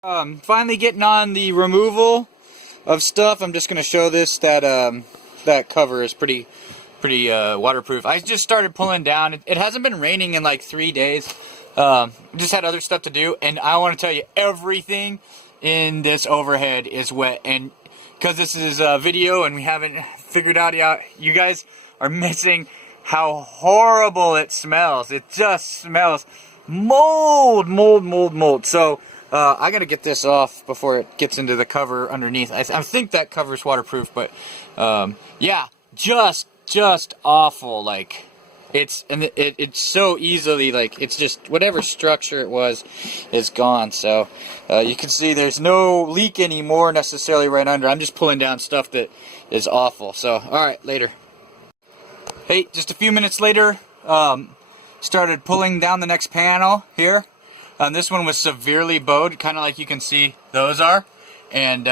Finally getting on the removal of stuff. I'm just going to show this that that cover is pretty waterproof. I just started pulling down. It hasn't been raining in like 3 days. Just had other stuff to do, and I want to tell you, everything in this overhead is wet. And because this is a video and we haven't figured out yet, you guys are missing how horrible it smells. It just smells mold. So I gotta get this off before it gets into the cover underneath. I think that cover's waterproof, but yeah, just awful. Like it's so easily, like, it's just whatever structure it was is gone. So you can see there's no leak anymore necessarily right under. I'm just pulling down stuff that is awful. So all right, later. Hey, just a few minutes later, started pulling down the next panel here. This one was severely bowed, kind of like you can see those are. And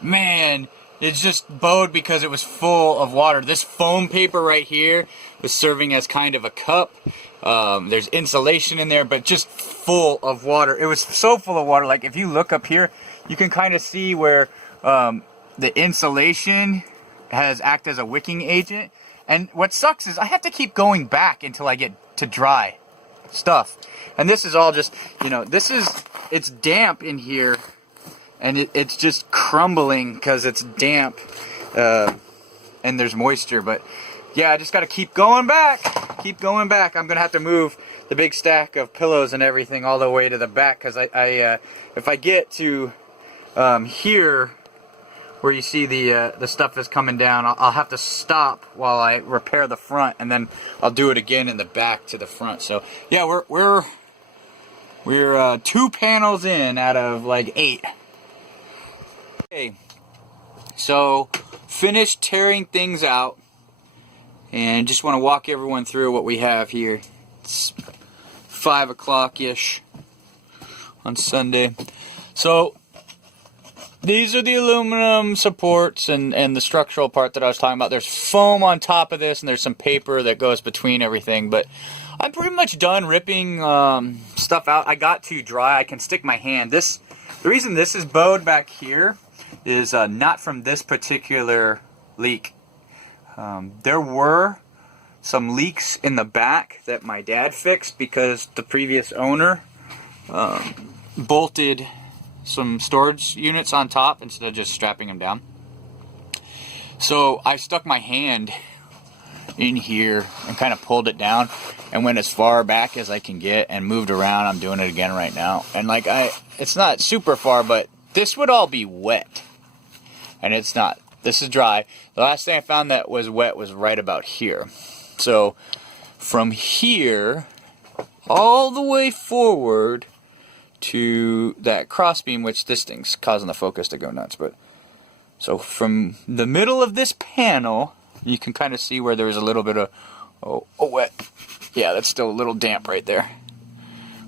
man, it's just bowed because it was full of water. This foam paper right here was serving as kind of a cup. There's insulation in there, but just full of water. It was so full of water, like if you look up here, you can kind of see where the insulation has acted as a wicking agent. And what sucks is I have to keep going back until I get to dry stuff. And this is all just, you know, it's damp in here, and it's just crumbling because it's damp and there's moisture. But yeah, I just got to keep going back. I'm going to have to move the big stack of pillows and everything all the way to the back, because if I get to here, where you see the stuff is coming down, I'll have to stop while I repair the front, and then I'll do it again in the back to the front. So yeah, we're 2 panels in out of like 8. Okay, so finished tearing things out, and just want to walk everyone through what we have here. It's 5 o'clock-ish on Sunday. So these are the aluminum supports and the structural part that I was talking about. There's foam on top of this, and there's some paper that goes between everything. But I'm pretty much done ripping stuff out. I got too dry. I can stick my hand. The reason this is bowed back here is not from this particular leak. There were some leaks in the back that my dad fixed because the previous owner bolted some storage units on top instead of just strapping them down. So I stuck my hand in here and kind of pulled it down and went as far back as I can get and moved around. I'm doing it again right now, and like it's not super far, but this would all be wet, and it's not. This is dry. The last thing I found that was wet was right about here. So from here all the way forward to that crossbeam, which this thing's causing the focus to go nuts, but so from the middle of this panel, you can kind of see where there's a little bit of wet. Yeah, that's still a little damp right there.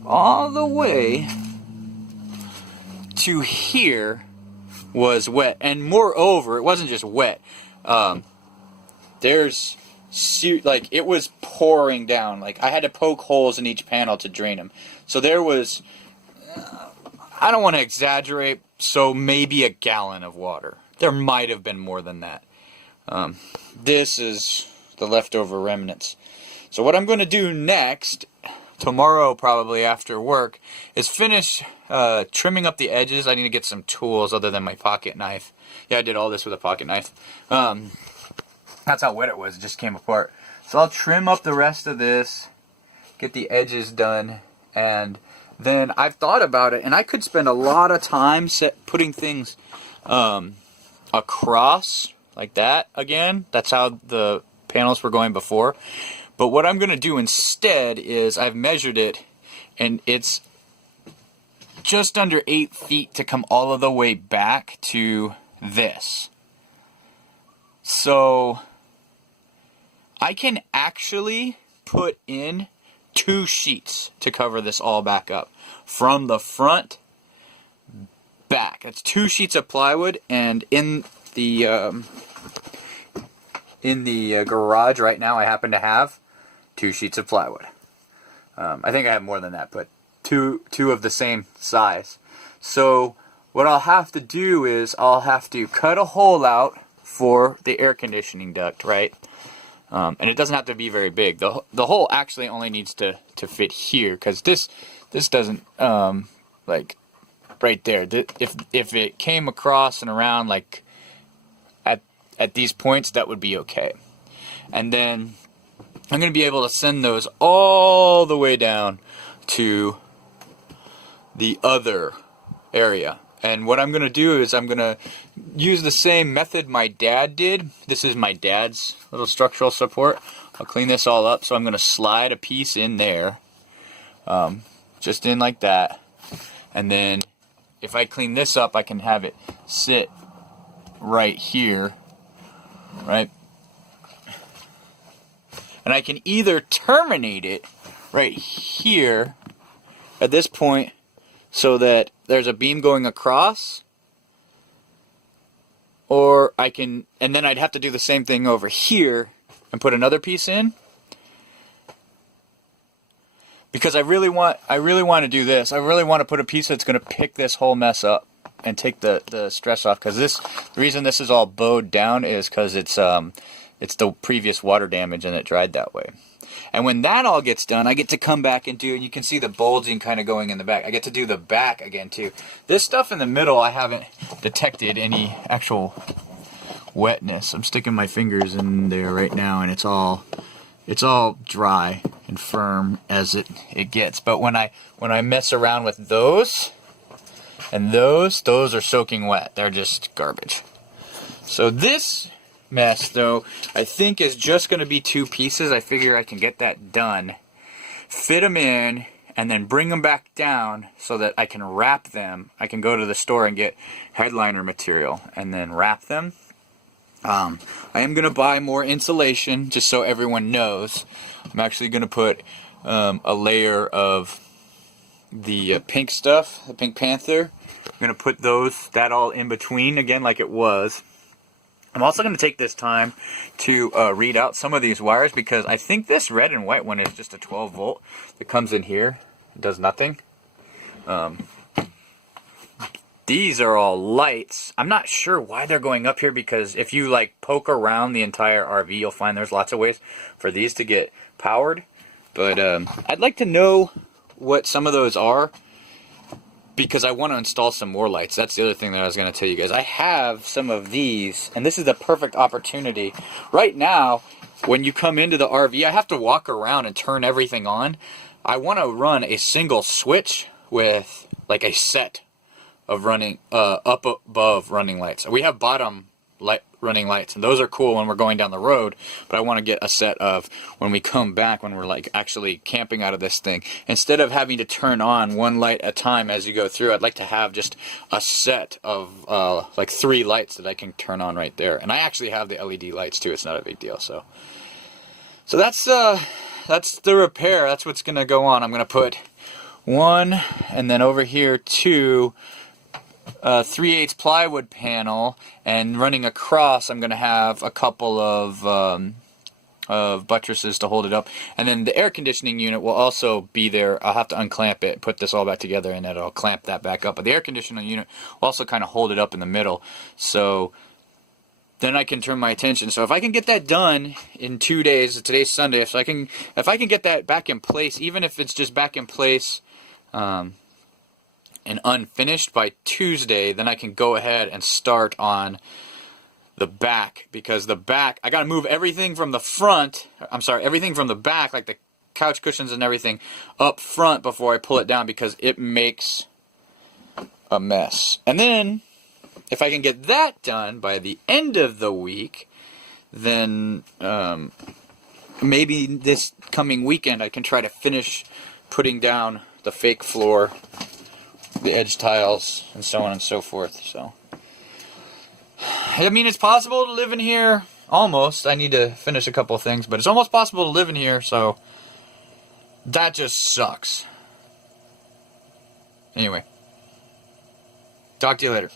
All the way to here was wet, and moreover, it wasn't just wet. There's like, it was pouring down. Like, I had to poke holes in each panel to drain them. So there was, I don't want to exaggerate, so maybe a gallon of water. There might have been more than that. This is the leftover remnants. So what I'm going to do next, tomorrow probably after work, is finish trimming up the edges. I need to get some tools other than my pocket knife. Yeah, I did all this with a pocket knife. That's how wet it was. It just came apart. So I'll trim up the rest of this, get the edges done, and then I've thought about it, and I could spend a lot of time putting things across like that again. That's how the panels were going before. But what I'm going to do instead is I've measured it, and it's just under 8 feet to come all of the way back to this. So I can actually put in 2 sheets to cover this all back up from the front back. It's 2 sheets of plywood, and in the garage right now I happen to have 2 sheets of plywood. I think I have more than that, but two of the same size. So what I'll have to do is I'll have to cut a hole out for the air conditioning duct, right? And it doesn't have to be very big. The hole actually only needs to fit here, because this doesn't, like, right there. If it came across and around, like, at these points, that would be okay. And then I'm going to be able to send those all the way down to the other area. And what I'm going to do is I'm going to use the same method my dad did. This is my dad's little structural support. I'll clean this all up. So I'm going to slide a piece in there, just in like that. And then if I clean this up, I can have it sit right here, right? And I can either terminate it right here at this point so that there's a beam going across, or I can, and then I'd have to do the same thing over here and put another piece in, because I really want to do this. I really want to put a piece that's going to pick this whole mess up and take the stress off, because the reason this is all bowed down is because it's the previous water damage and it dried that way. And when that all gets done, I get to come back and do, and you can see the bulging kind of going in the back. I get to do the back again too. This stuff in the middle, I haven't detected any actual wetness. I'm sticking my fingers in there right now, and it's all dry and firm as it gets. But when I mess around with those and those are soaking wet. They're just garbage. So this mess, though, I think is just going to be 2 pieces. I figure I can get that done, fit them in, and then bring them back down so that I can wrap them. I can go to the store and get headliner material and then wrap them. I am going to buy more insulation, just so everyone knows. I'm actually going to put a layer of the pink stuff, the Pink Panther. I'm going to put that all in between again like it was. I'm also going to take this time to read out some of these wires, because I think this red and white one is just a 12 volt that comes in here. It does nothing. These are all lights. I'm not sure why they're going up here, because if you like poke around the entire RV, you'll find there's lots of ways for these to get powered. But I'd like to know what some of those are, because I want to install some more lights. That's the other thing that I was going to tell you guys. I have some of these, and this is the perfect opportunity. Right now, when you come into the RV, I have to walk around and turn everything on. I want to run a single switch with like a set of running up above running lights. We have bottom light running lights, and those are cool when we're going down the road, but I want to get a set of when we come back, when we're like actually camping out of this thing. Instead of having to turn on one light at a time as you go through, I'd like to have just a set of like 3 lights that I can turn on right there. And I actually have the LED lights too. It's not a big deal. So that's the repair. That's what's gonna go on. I'm gonna put 1, and then over here 2 3/8 plywood panel, and running across I'm going to have a couple of buttresses to hold it up, and then the air conditioning unit will also be there. I'll have to unclamp it, put this all back together, and then I'll clamp that back up. But the air conditioning unit will also kind of hold it up in the middle, so then I can turn my attention. So if I can get that done in 2 days, today's Sunday, if I can get that back in place, even if it's just back in place and unfinished by Tuesday, then I can go ahead and start on the back, because the back, I gotta move everything from the front, everything from the back, like the couch cushions and everything, up front before I pull it down, because it makes a mess. And then, if I can get that done by the end of the week, then maybe this coming weekend I can try to finish putting down the fake floor, the edge tiles, and so on and so forth. So, I mean, it's possible to live in here, almost. I need to finish a couple of things, but it's almost possible to live in here, so that just sucks. Anyway, talk to you later.